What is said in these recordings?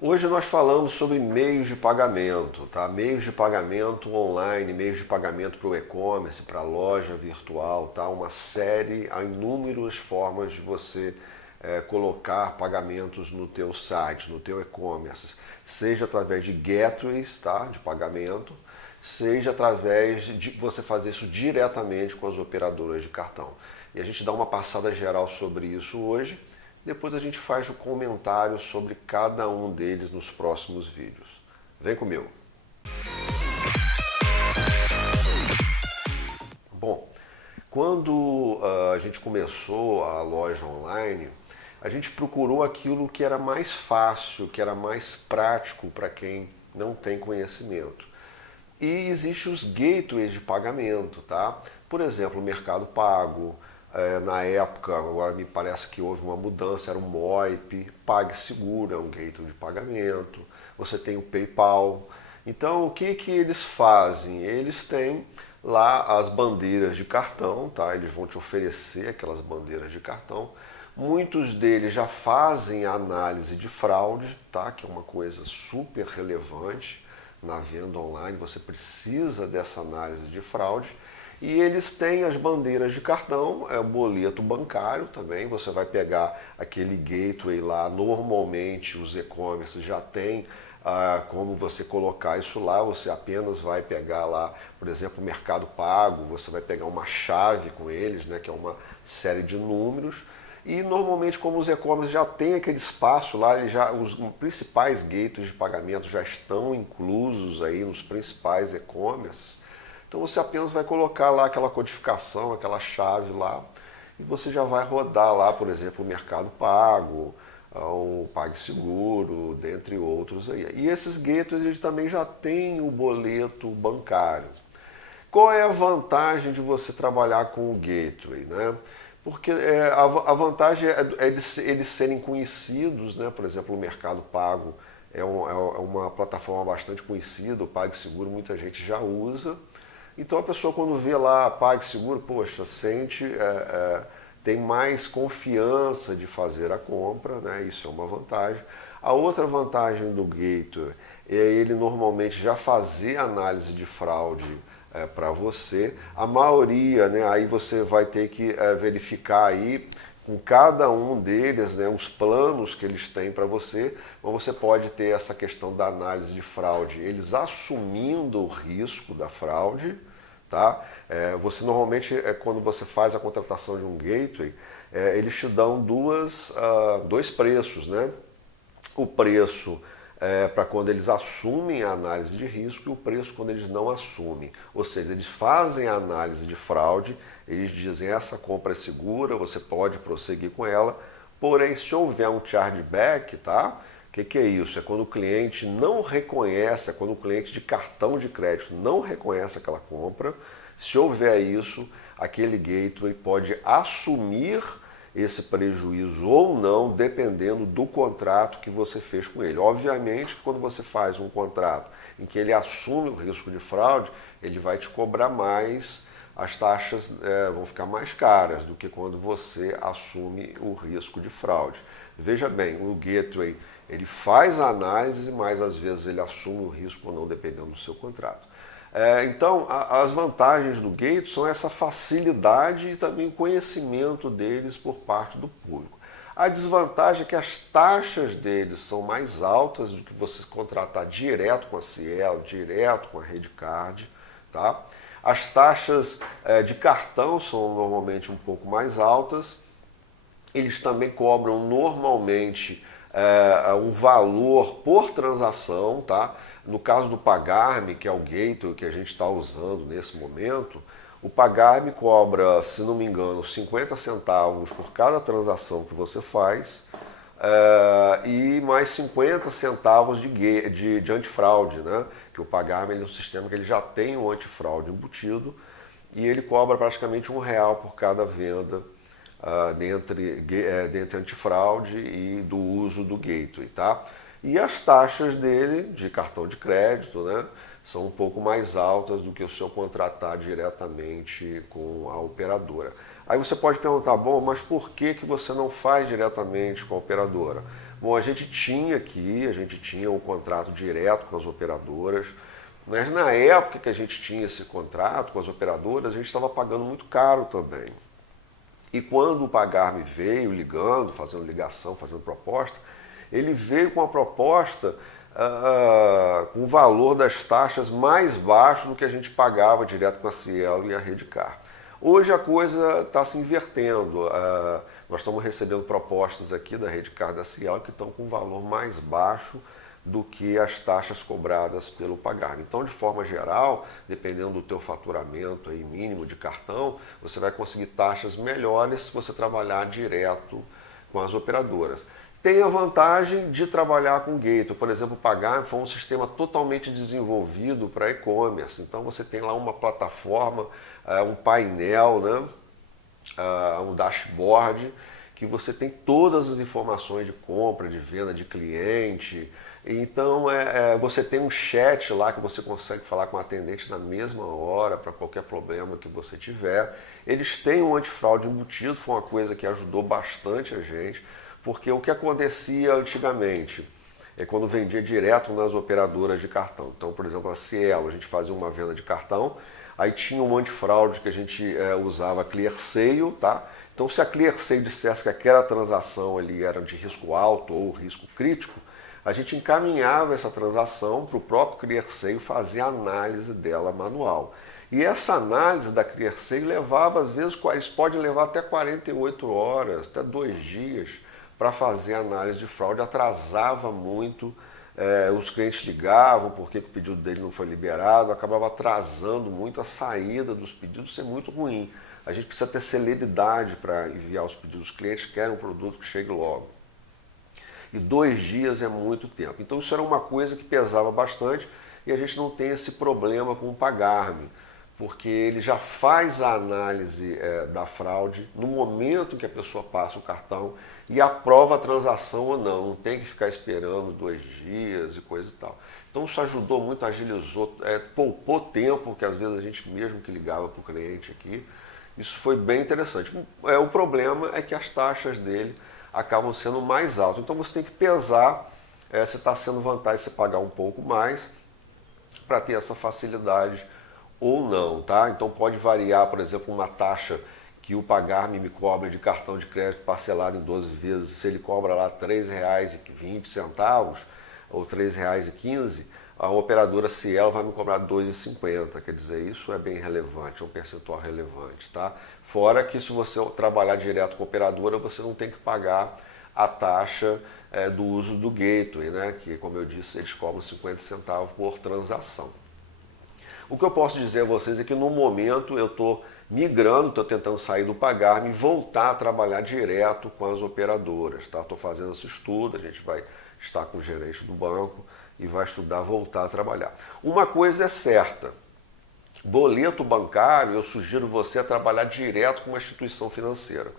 Hoje nós falamos sobre meios de pagamento, tá? Meios de pagamento online, meios de pagamento para o e-commerce, para a loja virtual, tá? Uma série, há inúmeras formas de você colocar pagamentos no teu site, no teu e-commerce, seja através de gateways, tá? De pagamento, seja através de você fazer isso diretamente com as operadoras de cartão. E a gente dá uma passada geral sobre isso hoje. Depois a gente faz um comentário sobre cada um deles nos próximos vídeos. Vem comigo! Bom, quando a gente começou a loja online, a gente procurou aquilo que era mais fácil, que era mais prático para quem não tem conhecimento. E existem os gateways de pagamento, tá? Por exemplo, o Mercado Pago. Na época, agora me parece que houve uma mudança, era o Moip, PagSeguro é um gateway de pagamento, você tem o PayPal. Então, o que eles fazem? Eles têm lá as bandeiras de cartão, tá? Eles vão te oferecer aquelas bandeiras de cartão. Muitos deles já fazem a análise de fraude, tá? Que é uma coisa super relevante na venda online, você precisa dessa análise de fraude. E eles têm as bandeiras de cartão, o boleto bancário também, você vai pegar aquele gateway lá, normalmente os e-commerce já tem como você colocar isso lá, você apenas vai pegar lá, por exemplo, o Mercado Pago, você vai pegar uma chave com eles, né, que é uma série de números, e normalmente como os e-commerce já tem aquele espaço lá, os principais gateways de pagamento já estão inclusos aí nos principais e-commerce. Então você apenas vai colocar lá aquela codificação, aquela chave lá, e você já vai rodar lá, por exemplo, o Mercado Pago, o PagSeguro, dentre outros aí. E esses gateways eles também já têm o boleto bancário. Qual é a vantagem de você trabalhar com o gateway, né? Porque a vantagem é de eles serem conhecidos, né? Por exemplo, o Mercado Pago é uma plataforma bastante conhecida, o PagSeguro muita gente já usa. Então a pessoa quando vê lá PagSeguro, poxa, tem mais confiança de fazer a compra, né? Isso é uma vantagem. A outra vantagem do gateway é ele normalmente já fazer análise de fraude para você. A maioria, né, aí você vai ter que verificar aí com cada um deles, né, os planos que eles têm para você, mas você pode ter essa questão da análise de fraude, eles assumindo o risco da fraude, tá? Você normalmente, quando você faz a contratação de um gateway, eles te dão dois preços, né? O preço para quando eles assumem a análise de risco e o preço quando eles não assumem. Ou seja, eles fazem a análise de fraude, eles dizem essa compra é segura, você pode prosseguir com ela, porém se houver um chargeback, tá? O que é isso? É quando o cliente não reconhece, é quando o cliente de cartão de crédito não reconhece aquela compra. Se houver isso, aquele gateway pode assumir esse prejuízo ou não, dependendo do contrato que você fez com ele. Obviamente que quando você faz um contrato em que ele assume o risco de fraude, ele vai te cobrar mais, as taxas vão ficar mais caras do que quando você assume o risco de fraude. Veja bem, o gateway ele faz a análise, mas às vezes ele assume o risco ou não, dependendo do seu contrato. Então, as vantagens do gateway são essa facilidade e também o conhecimento deles por parte do público. A desvantagem é que as taxas deles são mais altas do que você contratar direto com a Cielo, direto com a Redcard, tá? As taxas de cartão são normalmente um pouco mais altas. Eles também cobram normalmente um valor por transação, tá? No caso do Pagar.me, que é o gateway que a gente está usando nesse momento, o Pagar.me cobra, se não me engano, 50 centavos por cada transação que você faz e mais 50 centavos de antifraude, né? Que o Pagar.me é um sistema que ele já tem o antifraude embutido e ele cobra praticamente R$ 1 por cada venda dentre antifraude e do uso do gateway, tá? E as taxas dele, de cartão de crédito, né, são um pouco mais altas do que o seu contratar diretamente com a operadora. Aí você pode perguntar, bom, mas por que você não faz diretamente com a operadora? Bom, a gente tinha um contrato direto com as operadoras, mas na época que a gente tinha esse contrato com as operadoras, a gente estava pagando muito caro também. E quando o Pagar.me veio ligando, fazendo ligação, fazendo proposta, ele veio com a proposta com o valor das taxas mais baixo do que a gente pagava direto com a Cielo e a Redcar. Hoje a coisa está se invertendo. Nós estamos recebendo propostas aqui da Redcar e da Cielo que estão com um valor mais baixo do que as taxas cobradas pelo Pagar.me. Então, de forma geral, dependendo do teu faturamento aí mínimo de cartão, você vai conseguir taxas melhores se você trabalhar direto com as operadoras. Tem a vantagem de trabalhar com gateway. Por exemplo, o Pagar.me foi um sistema totalmente desenvolvido para e-commerce. Então, você tem lá uma plataforma, um painel, né? Um dashboard, que você tem todas as informações de compra, de venda de cliente. Então, você tem um chat lá que você consegue falar com o atendente na mesma hora para qualquer problema que você tiver. Eles têm um antifraude embutido, foi uma coisa que ajudou bastante a gente, porque o que acontecia antigamente é quando vendia direto nas operadoras de cartão. Então, por exemplo, a Cielo, a gente fazia uma venda de cartão, aí tinha um antifraude que a gente usava ClearSale, tá? Então, se a ClearSale dissesse que aquela transação ali era de risco alto ou risco crítico, a gente encaminhava essa transação para o próprio ClearSale fazer a análise dela manual. E essa análise da ClearSale levava, às vezes, pode levar até 48 horas, até 2 dias, para fazer a análise de fraude. Atrasava muito, os clientes ligavam porque o pedido dele não foi liberado, acabava atrasando muito a saída dos pedidos, isso é muito ruim. A gente precisa ter celeridade para enviar os pedidos. Os clientes querem um produto que chegue logo. E 2 dias é muito tempo. Então isso era uma coisa que pesava bastante e a gente não tem esse problema com o Pagar.me, porque ele já faz a análise da fraude no momento que a pessoa passa o cartão e aprova a transação ou não. Não tem que ficar esperando 2 dias e coisa e tal. Então isso ajudou muito, agilizou, poupou tempo, que às vezes a gente mesmo que ligava para o cliente aqui. Isso foi bem interessante. O problema é que as taxas dele acabam sendo mais altas. Então você tem que pesar se está sendo vantagem você pagar um pouco mais para ter essa facilidade ou não, tá? Então pode variar, por exemplo, uma taxa que o Pagar.me me cobra de cartão de crédito parcelado em 12 vezes, se ele cobra lá R$ 3,20 ou R$ 3,15, a operadora Cielo vai me cobrar R$ 2,50, quer dizer, isso é bem relevante, é um percentual relevante, tá? Fora que se você trabalhar direto com a operadora, você não tem que pagar a taxa do uso do gateway, né? Que, como eu disse, eles cobram 50 centavos por transação. O que eu posso dizer a vocês é que no momento eu estou migrando, estou tentando sair do Pagar.me e voltar a trabalhar direto com as operadoras, tá? Estou fazendo esse estudo, a gente vai estar com o gerente do banco e vai estudar voltar a trabalhar. Uma coisa é certa, boleto bancário, eu sugiro você a trabalhar direto com uma instituição financeira.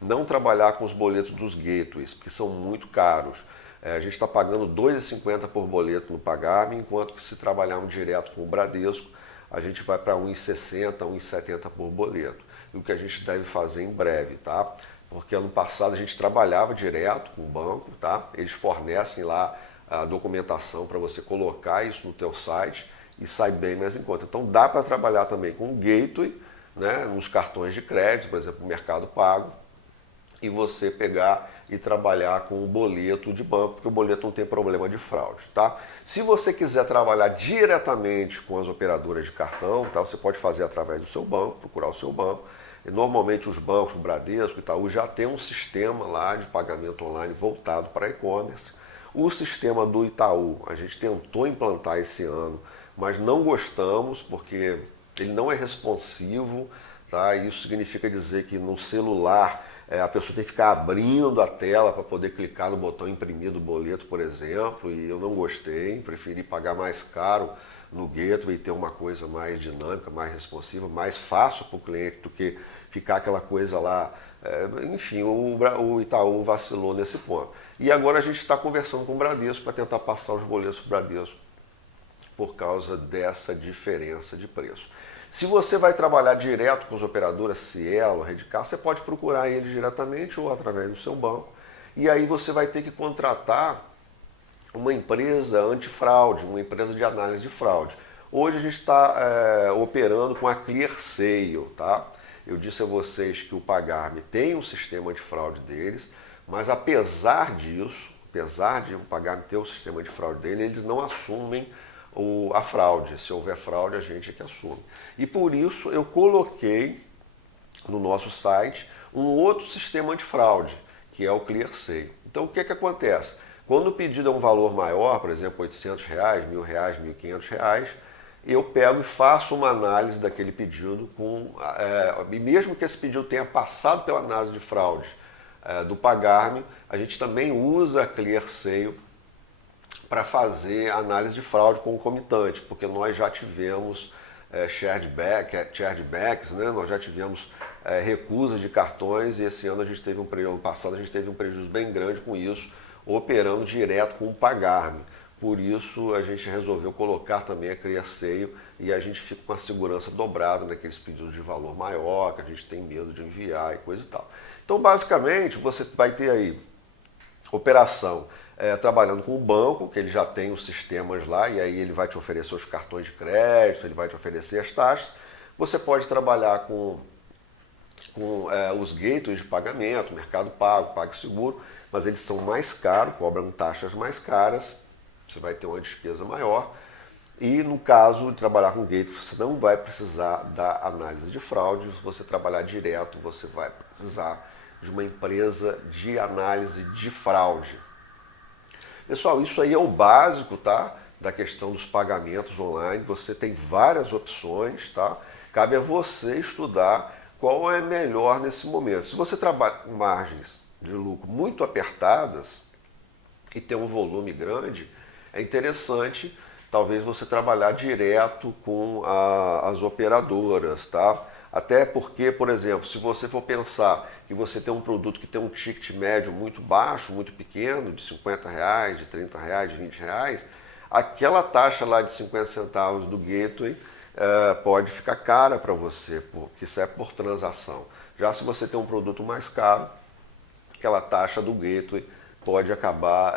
Não trabalhar com os boletos dos gateways, porque são muito caros. A gente está pagando R$ 2,50 por boleto no Pagar.me, enquanto que se trabalharmos direto com o Bradesco, a gente vai para R$ 1,60, R$ 1,70 por boleto. E o que a gente deve fazer em breve, tá? Porque ano passado a gente trabalhava direto com o banco, tá? Eles fornecem lá a documentação para você colocar isso no teu site e sai bem mais em conta. Então dá para trabalhar também com o gateway, né, nos cartões de crédito, por exemplo, o Mercado Pago, e você pegar e trabalhar com o boleto de banco, porque o boleto não tem problema de fraude, tá? Se você quiser trabalhar diretamente com as operadoras de cartão, tá, você pode fazer através do seu banco, procurar o seu banco. E normalmente os bancos, o Bradesco e Itaú, já tem um sistema lá de pagamento online voltado para e-commerce. O sistema do Itaú, a gente tentou implantar esse ano, mas não gostamos porque ele não é responsivo, tá? Isso significa dizer que no celular a pessoa tem que ficar abrindo a tela para poder clicar no botão imprimir do boleto, por exemplo, e eu não gostei, preferi pagar mais caro no gateway e ter uma coisa mais dinâmica, mais responsiva, mais fácil para o cliente do que ficar aquela coisa lá. Enfim, o Itaú vacilou nesse ponto. E agora a gente está conversando com o Bradesco para tentar passar os boletos para o Bradesco por causa dessa diferença de preço. Se você vai trabalhar direto com as operadoras Cielo, Redcar, você pode procurar eles diretamente ou através do seu banco e aí você vai ter que contratar uma empresa antifraude, uma empresa de análise de fraude. Hoje a gente está operando com a ClearSale, tá? Eu disse a vocês que o Pagar.me tem um sistema de fraude deles, mas apesar disso, apesar de o Pagar.me ter o sistema de fraude dele, eles não assumem a fraude. Se houver fraude, a gente é que assume. E por isso eu coloquei no nosso site um outro sistema de fraude, que é o ClearSale. Então o que acontece? Quando o pedido é um valor maior, por exemplo, R$800, R$1.000, R$1.500, eu pego e faço uma análise daquele pedido, e mesmo que esse pedido tenha passado pela análise de fraude do Pagar.me, a gente também usa a ClearSale para fazer análise de fraude concomitante, porque nós já tivemos chargebacks, né? Nós já tivemos recusas de cartões, e esse ano ano passado a gente teve um prejuízo bem grande com isso, operando direto com o Pagar.me. Por isso a gente resolveu colocar também a ClearSale e a gente fica com a segurança dobrada naqueles pedidos de valor maior, que a gente tem medo de enviar e coisa e tal. Então basicamente você vai ter aí operação trabalhando com o banco, que ele já tem os sistemas lá, e aí ele vai te oferecer os cartões de crédito, ele vai te oferecer as taxas. Você pode trabalhar com os gateways de pagamento, Mercado Pago, PagSeguro, mas eles são mais caros, cobram taxas mais caras, você vai ter uma despesa maior. E no caso de trabalhar com gateway, você não vai precisar da análise de fraude. Se você trabalhar direto, você vai precisar de uma empresa de análise de fraude. Pessoal, isso aí é o básico, tá? Da questão dos pagamentos online. Você tem várias opções, tá? Cabe a você estudar qual é melhor nesse momento. Se você trabalha com margens de lucro muito apertadas e tem um volume grande, é interessante talvez você trabalhar direto com as operadoras, tá? Até porque, por exemplo, se você for pensar que você tem um produto que tem um ticket médio muito baixo, muito pequeno, de R$50, de R$30, de R$20, aquela taxa lá de 50 centavos do gateway pode ficar cara para você, porque isso é por transação. Já se você tem um produto mais caro, aquela taxa do gateway pode acabar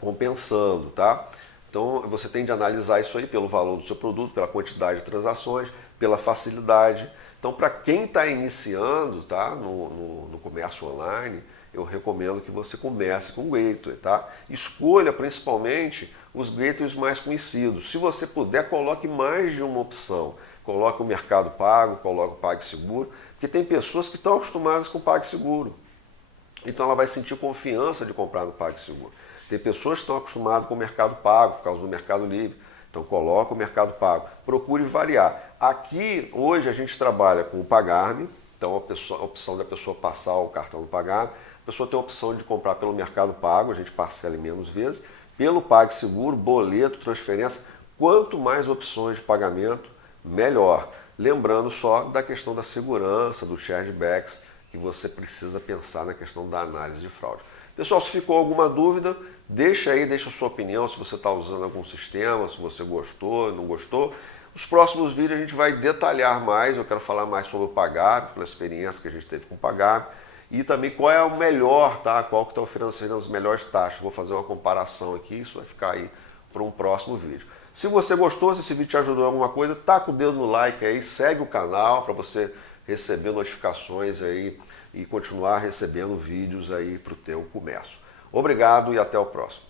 compensando, tá? Então você tem de analisar isso aí pelo valor do seu produto, pela quantidade de transações, pela facilidade. Então, para quem está iniciando, tá, no comércio online, eu recomendo que você comece com o gateway, tá? Escolha principalmente os gateways mais conhecidos. Se você puder, coloque mais de uma opção. Coloque o Mercado Pago, coloque o PagSeguro, porque tem pessoas que estão acostumadas com o PagSeguro. Então ela vai sentir confiança de comprar no PagSeguro. Tem pessoas que estão acostumadas com o Mercado Pago, por causa do Mercado Livre. Então coloca o Mercado Pago. Procure variar. Aqui, hoje, a gente trabalha com o Pagar.me. Então a opção da pessoa passar o cartão do Pagar.me. A pessoa tem a opção de comprar pelo Mercado Pago, a gente parcela em menos vezes. Pelo PagSeguro, boleto, transferência. Quanto mais opções de pagamento, melhor. Lembrando só da questão da segurança, dos chargebacks, que você precisa pensar na questão da análise de fraude. Pessoal, se ficou alguma dúvida, deixa a sua opinião, se você está usando algum sistema, se você gostou, não gostou. Nos próximos vídeos a gente vai detalhar mais, eu quero falar mais sobre o Pagar.me, pela experiência que a gente teve com o Pagar.me, e também qual é o melhor, tá? Qual que está oferecendo as melhores taxas. Vou fazer uma comparação aqui, isso vai ficar aí para um próximo vídeo. Se você gostou, se esse vídeo te ajudou em alguma coisa, taca o dedo no like aí, segue o canal para você receber notificações aí e continuar recebendo vídeos aí para o teu comércio. Obrigado e até o próximo.